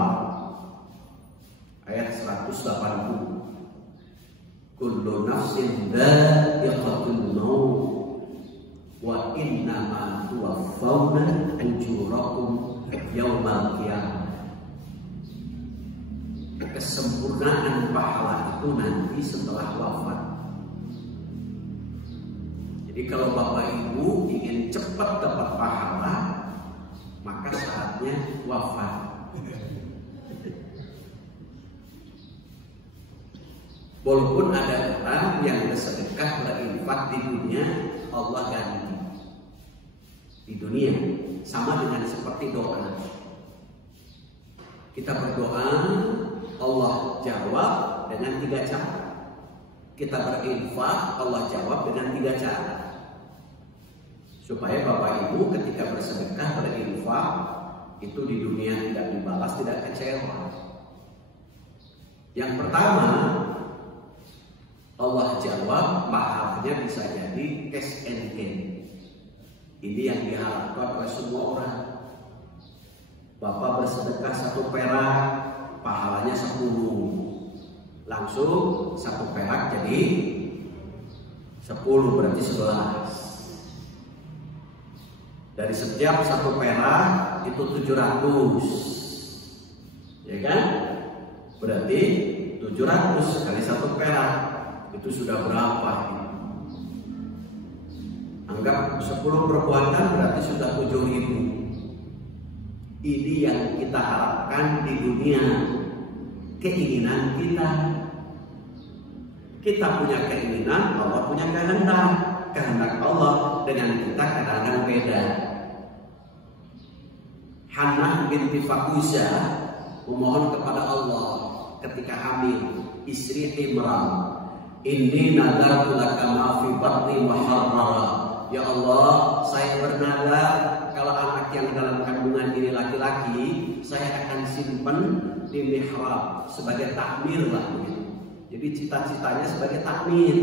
ayat 180. Kullu nafsin dha'iqatul maut wa innama tuwaffawna ujurakum yaumal qiyamah. Kesempurnaan pahala itu nanti setelah wafat. Jadi kalau Bapak Ibu ingin cepat dapat pahala, maka saatnya wafat. Walaupun ada orang yang bersedekah berinfak di dunia, Allah ganti di dunia, sama dengan seperti doa. Kita berdoa, Allah jawab dengan 3 cara. Kita berinfak, Allah jawab dengan 3 cara. Supaya Bapak Ibu ketika bersedekah berinfak itu di dunia tidak dibalas, tidak kecewa. Yang pertama, Allah jawab, pahalanya bisa jadi cash and gain. Ini yang diharapkan oleh semua orang. Bapak bersedekah 1 perak, pahalanya 10. Langsung 1 perak jadi 10, berarti 11. Dari setiap 1 perak itu 700, ya kan? Berarti 700 kali 1 perak itu sudah berapa? Anggap 10 perbuatan berarti sudah 7.000. Ini yang kita harapkan di dunia. Keinginan kita. Kita punya keinginan, Allah punya kehendak. Kehendak Allah dengan kita kadang-kadang beda. Hannah binti Fakuzah memohon kepada Allah ketika hamil istri Imran. Inni nadartu laka ma fi batni muharrara. Ya Allah, saya bernadar kalau anak yang dalam kandungan ini laki-laki, saya akan simpan di mihrab sebagai takmir lah begitu. Jadi cita-citanya sebagai takmir.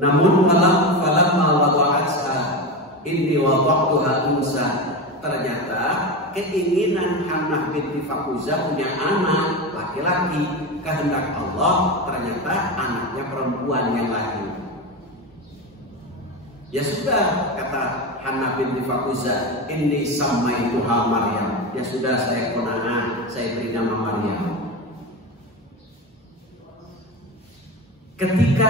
Namun falamma wada'atha inni wada'tuha unsa. Ternyata keinginan Hannah binti Fakuzah punya anak laki-laki, kehendak Allah ternyata anaknya perempuan yang lahir. Ya sudah, kata Hannah binti Fakuzah, inni sammaituha Maryam. Ya sudah, saya konangan, saya beri nama Maryam. Ketika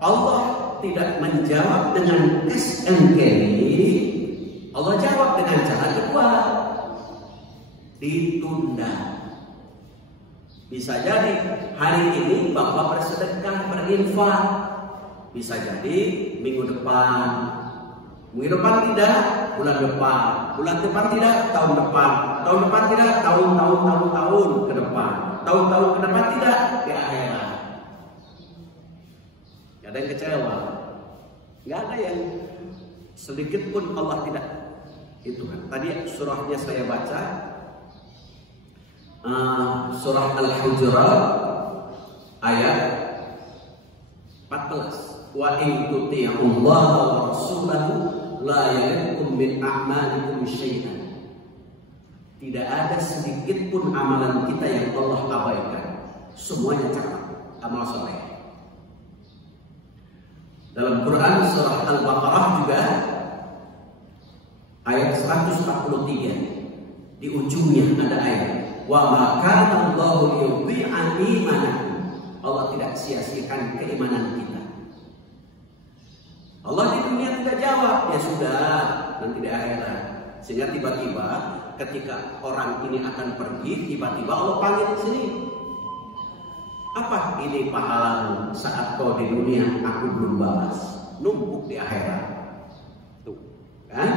Allah tidak menjawab dengan cash and carry, Allah jawab dengan cara kedua, ditunda. Bisa jadi hari ini Bapak bersedekah, berinfak, bisa jadi minggu depan. Minggu depan tidak, bulan depan. Bulan depan tidak, tahun depan. Tahun depan tidak, tahun ke depan. Tahun ke depan tidak, di akhirat. Gak ada yang kecewa. Gak ada yang sedikit pun Allah tidak. Itu kan. Tadi surahnya saya baca. Surah Al-Hujurat ayat 14. Wa in tuti'ullaha wa rasulahu la yalikum min a'malikum syai'an. Tidak ada sedikit pun amalan kita yang Allah abaikan. Semuanya catat, amal soleh. Dalam Quran surah Al-Baqarah juga ayat 143 di ujungnya ada ayat wa ma kana Allahu liyudhi'a imanakum. Allah tidak sia-siakan keimanan kita. Allah di dunia tidak jawab, ya sudah, nanti di akhirat. Sehingga tiba-tiba ketika orang ini akan pergi, tiba-tiba Allah panggil di sini. Apa ini pahalamu saat kau di dunia aku belum balas? Numpuk di akhirat. Tuh, kan?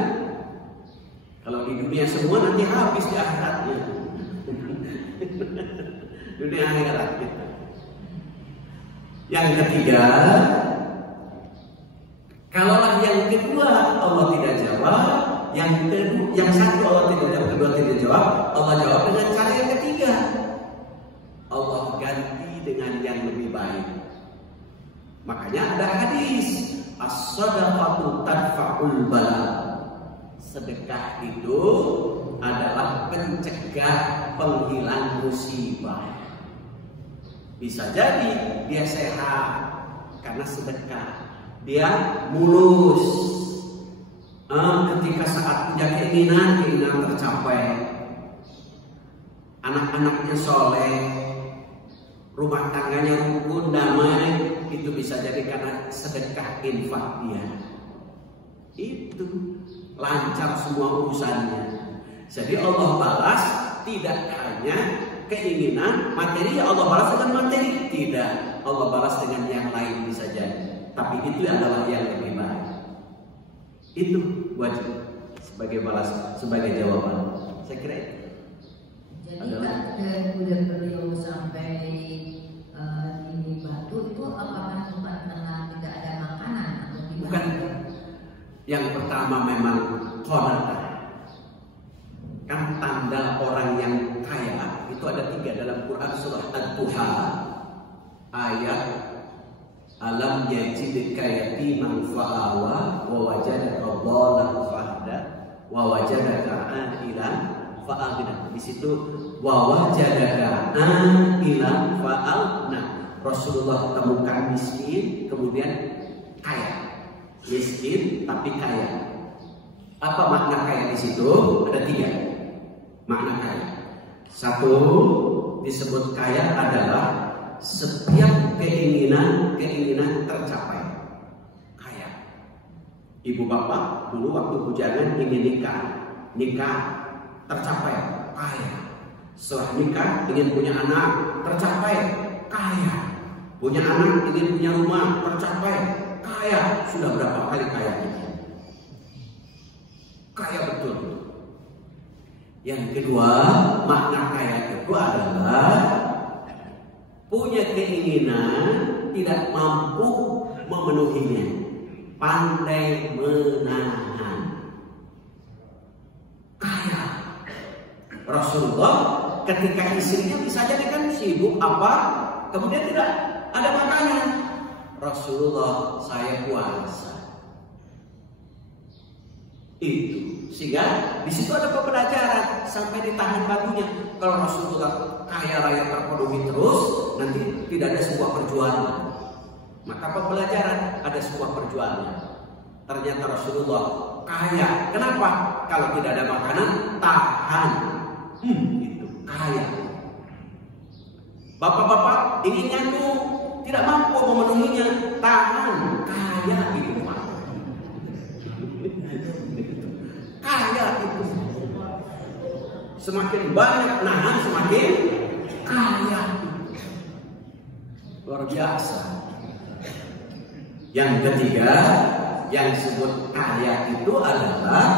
Kalau di dunia semua nanti habis di akhiratnya. Dunia akhirat kita. Yang ketiga, kalaulah yang kedua Allah tidak jawab, yang satu Allah tidak jawab, kedua tidak jawab, Allah jawab dengan cara yang ketiga. Allah ganti dengan yang lebih baik. Makanya ada hadis, as-shadaqatu tadfa'ul bala. Sedekah itu adalah pencegah, penghilang musibah. Bisa jadi dia sehat karena sedekah. Dia mulus ketika saat punya keinginan tercapai. Anak-anaknya soleh, rumah tangganya rukun, damai. Itu bisa jadi karena sedekah infak dia. Itu lancar semua urusannya. Jadi Allah balas tidak hanya keinginan materi, Allah balas dengan materi. Tidak, Allah balas dengan yang lain bisa jadi. Tapi itu adalah yang lebih baik. Itu wajib sebagai balas, sebagai jawaban. Saya kira itu. Jadi kemudian beliau sampai ini batu itu apakah cuma karena tidak ada makanan atau gimana? Bukan. Yang pertama memang qana'ah. Kan tanda orang yang kaya itu ada 3 dalam Quran surah Ad-Duha ayat alam yajidka yatiman fa'awa wa wajadaka dhalan fahda wa wajadaka a'ilan fa'aghna. Di situ wa wajadaka a'ilan fa'alna. Rasulullah temukan miskin kemudian kaya. Miskin tapi kaya. Apa makna kaya di situ? Ada 3 makna kaya. 1, disebut kaya adalah setiap keinginan tercapai. Kaya. Ibu bapak dulu waktu bujangan ingin nikah tercapai, kaya. Setelah nikah ingin punya anak, tercapai, kaya. Punya anak ingin punya rumah, tercapai, kaya. Sudah berapa kali kaya ini? Kaya betul. Yang kedua, makna kaya itu adalah punya keinginan tidak mampu memenuhinya, pandai menahan. Kaya. Rasulullah ketika istrinya bisa jadi kan sibuk apa, kemudian tidak ada makanan. Rasulullah, saya puasa. Itu sehingga di situ ada pembelajaran sampai ditahan bajunya. Kalau Rasulullah kaya raya terpenuhi terus, nanti tidak ada sebuah perjuangan. Maka pembelajaran ada sebuah perjuangan. Ternyata Rasulullah kaya. Kenapa? Kalau tidak ada makanan, tahan. Itu kaya. Bapak-bapak ingin nyambung, tidak mampu memenuhinya, tahan. Kaya itu. Kaya itu. Semakin banyak nahan, semakin kaya. Luar biasa. Yang ketiga, yang disebut kaya itu adalah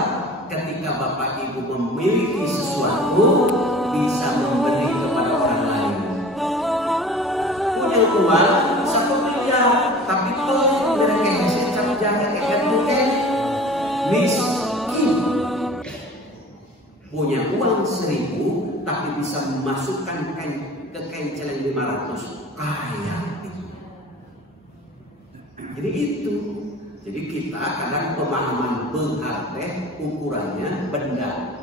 ketika bapak ibu memiliki sesuatu bisa memberi kepada orang lain. Punya uang 1 miliar, tapi punya uang 1.000 tapi bisa memasukkan ke kenceleng 500, kaya itu. Jadi itu. Jadi kita kadang pemahaman berarti ukurannya benda.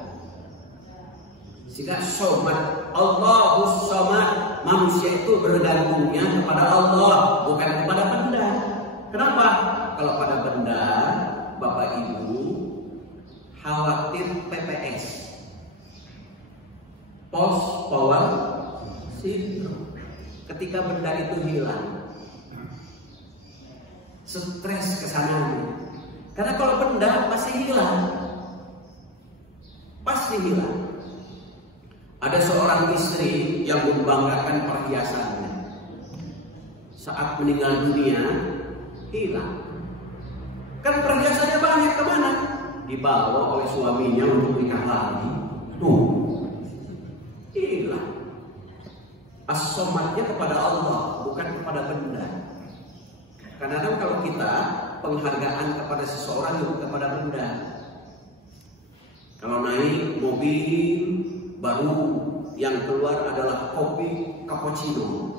Sehingga somat, Allahus somad, manusia itu bergantungnya kepada Allah, bukan kepada benda. Kenapa? Kalau pada benda, Bapak Ibu khawatir PPS, post power syndrome. Ketika benda itu hilang, stres kesananya. Karena kalau benda pasti hilang, pasti hilang. Ada seorang istri yang membanggakan perhiasannya, saat meninggal dunia hilang. Kan perhiasannya banyak, kemana? Dibawa oleh suaminya untuk nikah lagi. Tuh, hilang. As-somadnya kepada Allah, bukan kepada benda. Kadang-kadang kalau kita penghargaan kepada seseorang itu kepada benda. Kalau naik mobil baru yang keluar adalah kopi cappuccino,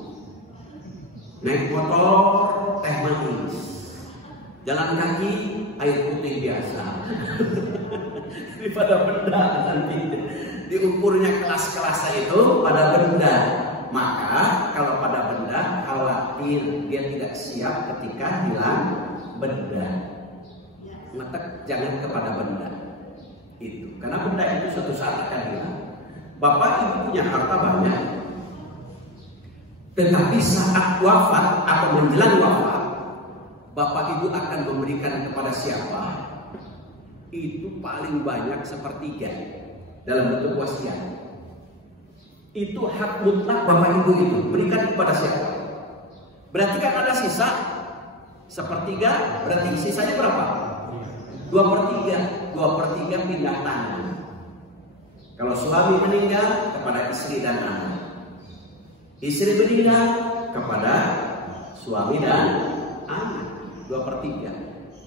naik motor teh manis, jalan kaki air putih biasa. Daripada benda nanti diukurnya kelas-kelasnya itu pada benda. Maka kalau pada benda khawatir dia tidak siap ketika hilang benda. Maka jangan kepada benda itu, karena benda itu suatu saat akan hilang. Bapak Ibu punya harta banyak, tetapi saat wafat atau menjelang wafat, Bapak Ibu akan memberikan kepada siapa? Itu paling banyak 1/3 dalam bentuk wasiat. Itu hak mutlak Bapak Ibu itu, berikan kepada siapa? Berarti kan ada sisa 1/3, berarti sisanya berapa? 2/3. 2/3 pindah tangan. Kalau suami meninggal, kepada istri dan anak. Istri meninggal, kepada suami dan anak. 2/3.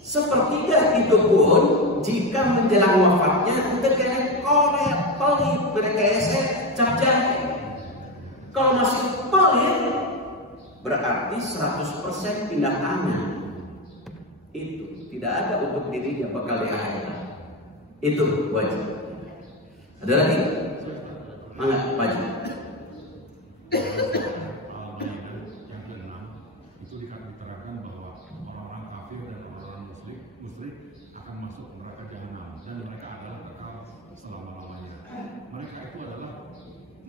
1/3 itu pun jika menjelang wafatnya terkena korek, pelit, berkesek, cap jahe. Kalau masih pelit, berarti 100% pindah tangan. Itu tidak ada untuk dirinya bakal di akhirat. Itu wajib. Ada lagi? Mangga, wajib. Yang ke-6 itu diterangkan bahwa orang-orang kafir dan orang-orang musyrik akan masuk neraka jahanam dan mereka adalah kekal selama-lamanya. Mereka itu adalah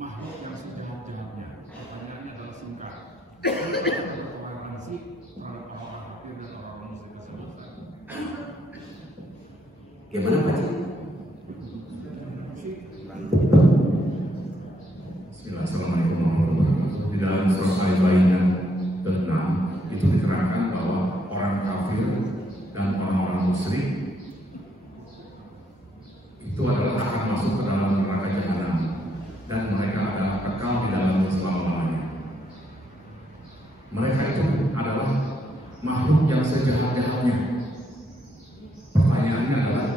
makhluk yang sejahat-jahatnya. Pertanyaannya adalah singkat. Toleransi terhadap orang-orang kafir dan orang-orang musyrik tersebut. Gimana Pak? Assalamualaikum warahmatullahi wabarakatuh. Di dalam surat Al-Baqarah ke-6 itu diterangkan bahwa orang kafir dan orang-orang musyrik itu adalah akan masuk ke dalam neraka jahanam dan mereka adalah kekal di dalamnya selama-lamanya. Mereka itu adalah makhluk yang sejahat-jahatnya. Pertanyaannya adalah,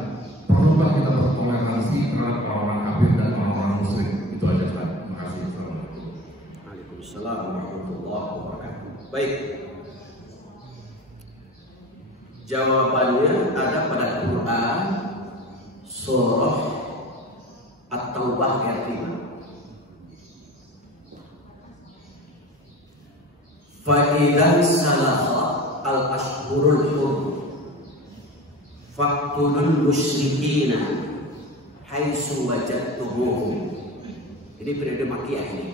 perlukah kita bertoleransi terhadap orang-orang kafir dan orang-orang musyrik? Itu aja, Pak. Terima kasih. Waalaikumsalam warahmatullahi wabarakatuh. Baik. Jawabannya ada pada Quran surah At-Taubah ayat 5. Fa idza salaha al-ashhurul hurum faqtulul musyrikina haitsu wajadtumuhum. Ini periode Makkiyah ini.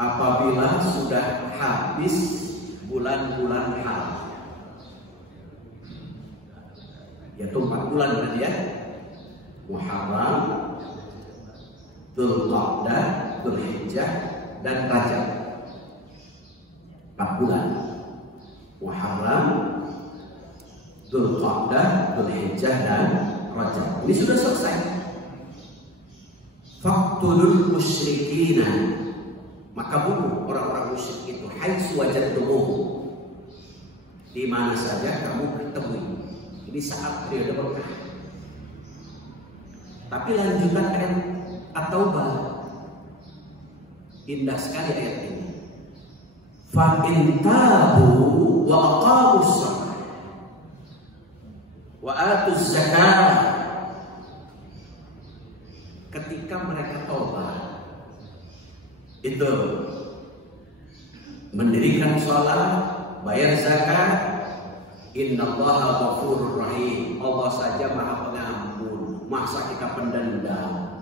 Apabila sudah habis bulan-bulan haram, yaitu 4 bulan tadi ya, Muharram, Dzulqa'dah, Dzulhijjah, dan Rajab. 4 bulan. Muharram, Dzulqa'dah, Dzulhijjah, dan Rajab. Ini sudah selesai. Faqtulul musyrikina, maka bunuh orang-orang musyrik itu haitsu wajadtumuhum, di mana saja kamu ketemu. Ini saat periode Mekah. Tapi lanjutan ayat At-Taubah indah sekali ayat ini. Fa in tabu wa aqamus shalah wa atuz zakat. Ketika mereka taubat, itu mendirikan sholat, bayar zakat, innallaha ghafurur rahim. Allah saja Maha Pengampun, masa kita pendendam.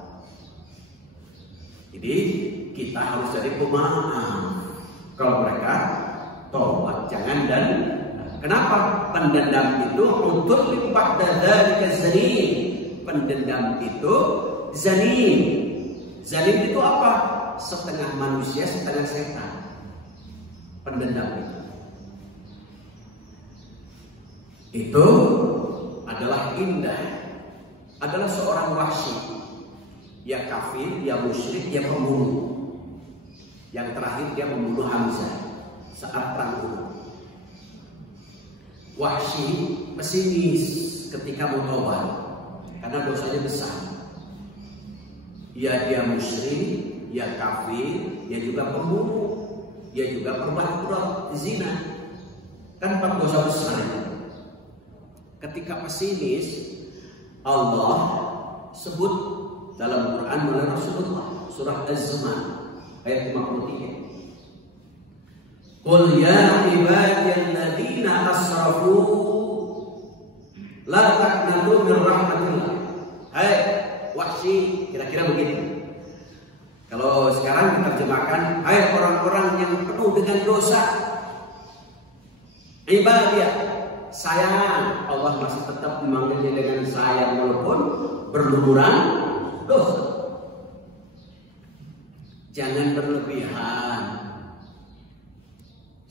Jadi kita harus jadi pemaaf kalau mereka taubat, jangan dan kenapa? Pendendam itu untuk lipat dari zalim. Pendendam itu zalim. Zalim itu apa? Setengah manusia, setengah setan. Pendendam itu adalah indah, adalah seorang Wahsy, ya kafir, ya musyrik, ya pembunuh. Yang terakhir dia membunuh Hamzah saat perang Uhud. Wahsy pesimis ketika mau taubat karena dosanya besar. Ya dia musyrik, ya kafir, ya juga pembunuh, ya juga perbuatan zina. Kan 4 dosa besar. Ketika pesimis, Allah sebut dalam Quran melalui Rasulullah surah Az-Zumar ayat 53. Qul ya ibadiyalladzina asrafu la taqnatu min rahmatillah. Hai Wahsy, kira-kira begitu. Kalau sekarang diterjemahkan, hai orang-orang yang penuh dengan dosa. Ibadiyah, sayang. Allah masih tetap memanggilnya dengan sayang walaupun berlumuran dosa. Jangan berlebihan.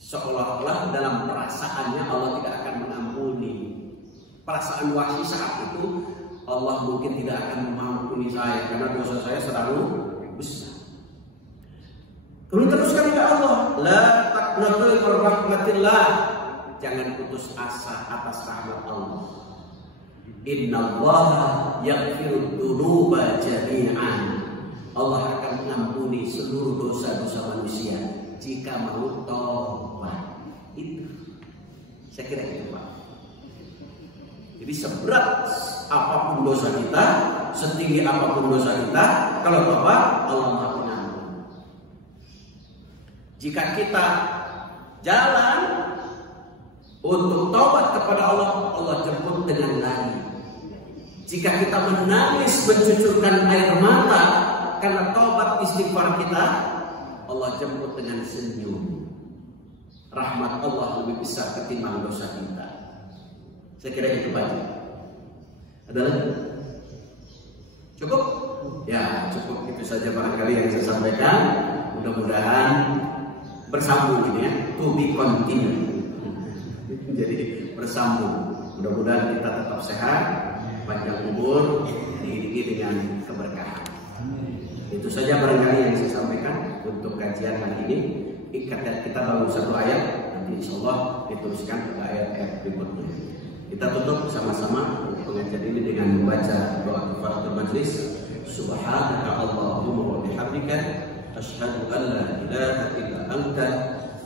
Seolah-olah dalam perasaannya Allah tidak akan mengampuni. Perasaan Wahsy saat itu, Allah mungkin tidak akan mengampuni saya karena dosa saya selalu besar. Kemudian teruskan ya Allah, la taqnatu min rahmatillah. Jangan putus asa atas rahmat Allah. Innallaha yaghfiru dzunuba jami'an. Allah akan mengampuni seluruh dosa-dosa manusia jika mau taubat. Itu saya kira itu Pak. Jadi seberat apapun dosa kita, setinggi apapun dosa kita, kalau taubat Allah Maha Pengampun. Jika kita jalan untuk taubat kepada Allah, Allah jemput dengan lari. Jika kita menangis mencucurkan air mata karena taubat istighfar kita, Allah jemput dengan senyum. Rahmat Allah lebih besar ketimbang dosa kita. Saya kira itu banyak. Ada lagi? Cukup? Ya cukup, itu saja barangkali yang saya sampaikan. Mudah-mudahan bersambung ini ya, to be continued. Jadi bersambung. Mudah-mudahan kita tetap sehat, panjang umur, diiringi dengan keberkahan. Itu saja barangkali yang saya sampaikan untuk kajian hari ini. Ikat kita baru 1 ayat, nanti insya Allah diteruskan ke ayat-ayat berikutnya. Kita tutup bersama-sama pengajian ini dengan membaca doa kafaratul majlis. Subhanaka Allahumma wa bihamdika asyhadu an la ilaha illa anta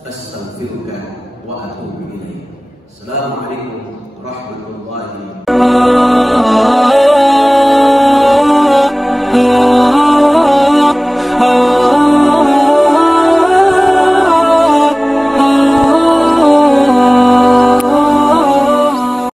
astaghfiruka wa atubu ilaik. Assalamualaikum warahmatullahi wabarakatuh.